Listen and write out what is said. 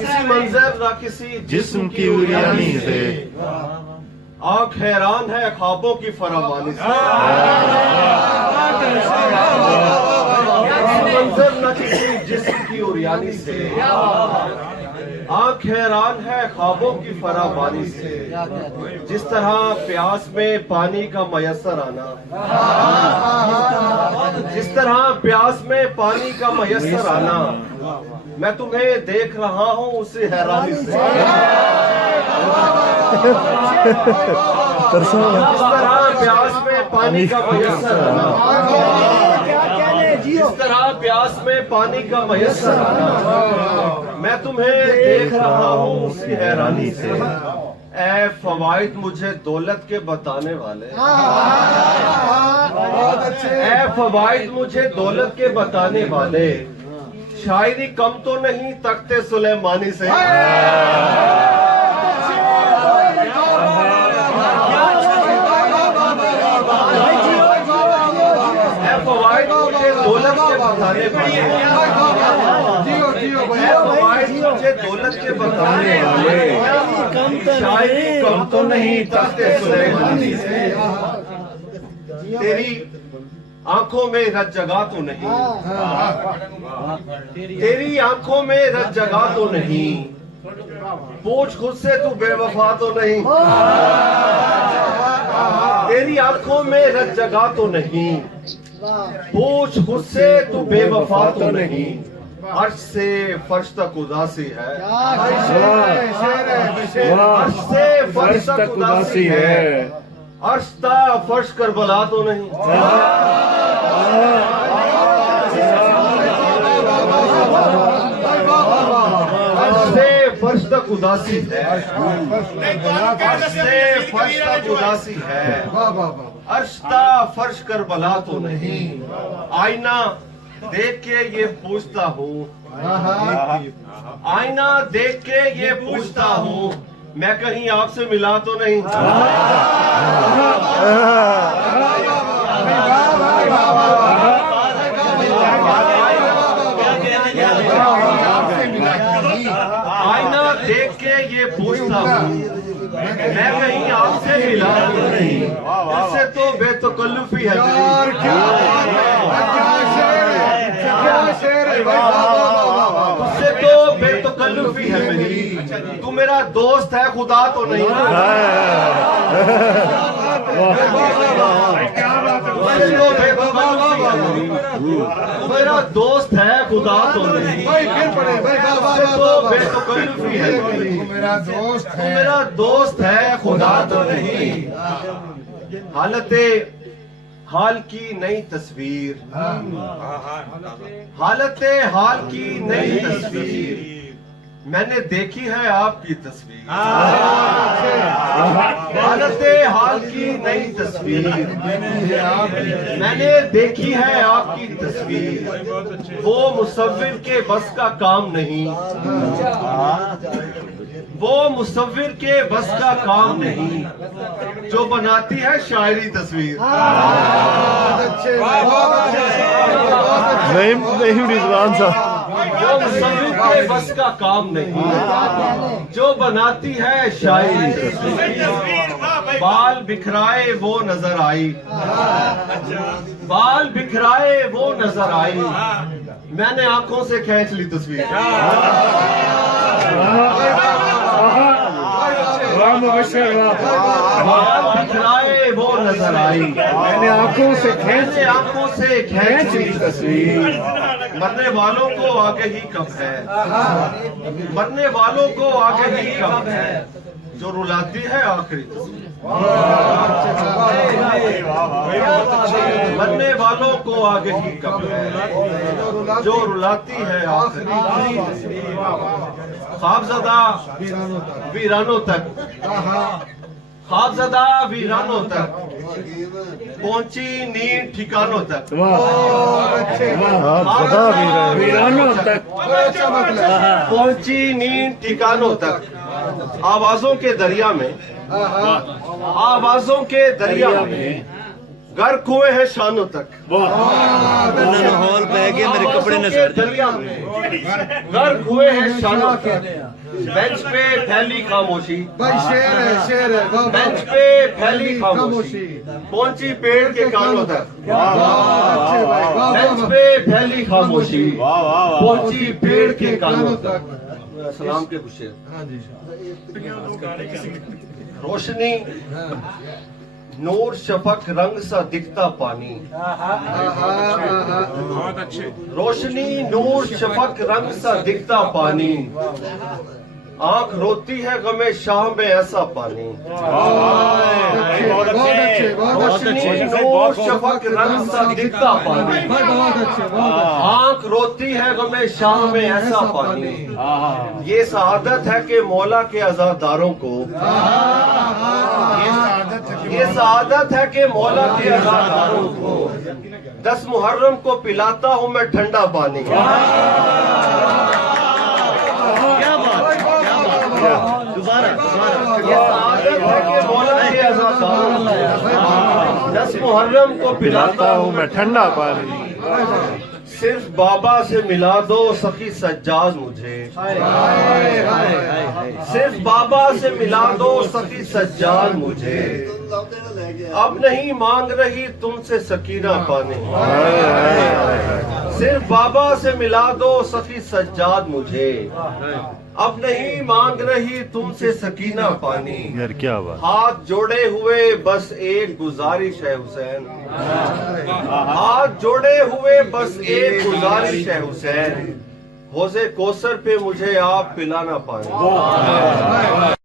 किसी मंजर ना किसी जिस्म की उरियानी से, आंख हैरान है ख्वाबों की फरावानी से। किसी मंजर ना किसी जिस्म की उरियानी से, आंख हैरान है ख्वाबों की फरावानी से। जिस तरह प्यास में पानी का मयसर आना, जिस तरह प्यास में पानी का मयसर आना, मैं तुम्हें देख रहा हूँ उसी हैरानी से। जिस तरह प्यास में पानी का मयसर आना, जिस तरह प्यास में पानी का मयसर आना, मैं तुम्हें देख रहा हूँ उसी हैरानी से। ऐ फवाइद मुझे दौलत के बताने वाले, ऐ फवाइद मुझे दौलत के बताने वाले, शायरी कम तो नहीं तख्ते सुलेमानी से। फवाइद मुझे दौलत के बताने वाले, मुझे दौलत के बताने वाले, शायरी कम तो नहीं तख्ते सुलेमानी से। तेरी आंखों में रज जगा तो नहीं, तेरी आंखों में रज जगा तो नहीं, पूछ खुद से तू बेवफा तो नहीं। तेरी आंखों में रज जगा तो नहीं, पूछ खुद से तू बेवफा तो नहीं। अर्श से फर्श तक उदासी है, अर्श से फर्श तक उदासी है, अर्श ता फर्श करबला तो नहीं। अर्श से फर्श तक उदासी है, अर्श से फर्श तक उदासी है, अर्श ता फर्श करबला तो नहीं। आईना देख के ये पूछता हूँ, आईना देख के ये पूछता हूँ, मैं कहीं आपसे मिला तो नहीं। आईना देख के ये पूछता हूँ, मैं कहीं आपसे मिला तो नहीं। इससे तो बेतकल्लुफी है, उससे तो बेतकल्लुफी है मेरी। तू मेरा दोस्त है खुदा तो नहीं। तू मेरा दोस्त है खुदा तो नहीं, तो बेतकल्लुफी है मेरी। मेरा दोस्त तू है, मेरा दोस्त है खुदा तो नहीं। हालते हाल की नई तस्वीर, हालते हाल की नई तस्वीर, मैंने देखी है आपकी तस्वीर। हालते हाल की नई तस्वीर, मैंने देखी है आपकी तस्वीर। वो मुसव्विर के बस का काम नहीं, वो मुसव्विर के बस का काम नहीं, जो बनाती है शायरी तस्वीर। नहीं रिजवान साहब, वो मुसव्विर के बस का काम नहीं, जो बनाती है शायरी तस्वीर। बाल बिखराए वो नजर आई, बाल बिखराए वो नजर आई, मैंने आंखों से खींच ली तस्वीर। बाल बिखराए वो नजर आई, मैंने आंखों से खींच ली तस्वीर। मरने वालों को आगे ही कब है, मरने वालों को आगे ही कब है, जो रुलाती है आखिरी तस्वीर। मरने वालों को आगे ही कब है, जो रुलाती है आखिरी तस्वीर। ख्वाबज़दा वीरानों तक, ख्वाबज़दा वीरानों तक, पहुंची नींद ठिकानों तक। वीरानों तक पहुंची नींद ठिकानों तक। आवाजों के दरिया में, आवाजों के दरिया में गर्क हुए हैं शानों तक हॉल पे गए मेरे कपड़े न सड़ दरिया में गर्क हुए हैं शानों तक बेंच पे फैली खामोशी भाई शेर है वाह बेंच पे फैली खामोशी पहुंची पेड़ के कानों तक अच्छे भाई वाह बेंच पे फैली खामोशी पहुंची पेड़ के कानों तक सलाम के खुशे हाँ जी रोशनी नूर शफक रंग सा दिखता पानी रोशनी नूर शफक रंग सा दिखता पानी आंख रोती है गमे शाह में ऐसा पानी रोशनी नूर शफक रंग सा दिखता पानी आंख रोती है गमे शाह में ऐसा पानी ये सआदत है कि मौला के आजादारों को ये सआदत है कि मौला के आजादारों को 10 मुहर्रम को पिलाता हूँ मैं ठंडा पानी ये सआदत है कि मौला के आजादारों को 10 मुहर्रम को पिलाता हूँ मैं ठंडा पानी सिर्फ बाबा से मिला दो सखी सज्जाद मुझे सिर्फ बाबा से मिला दो सखी सज्जाद मुझे अब नहीं मांग रही तुमसे सकीना पानी सिर्फ बाबा से मिला दो सखी सज्जाद मुझे अब नहीं मांग रही तुमसे सकीना पानी यार क्या बात हाथ जोड़े हुए बस एक गुजारिश है हुसैन हाथ जोड़े हुए बस एक गुजारिश है हुसैन हौज़े कौसर पे मुझे आप पिलाना पानी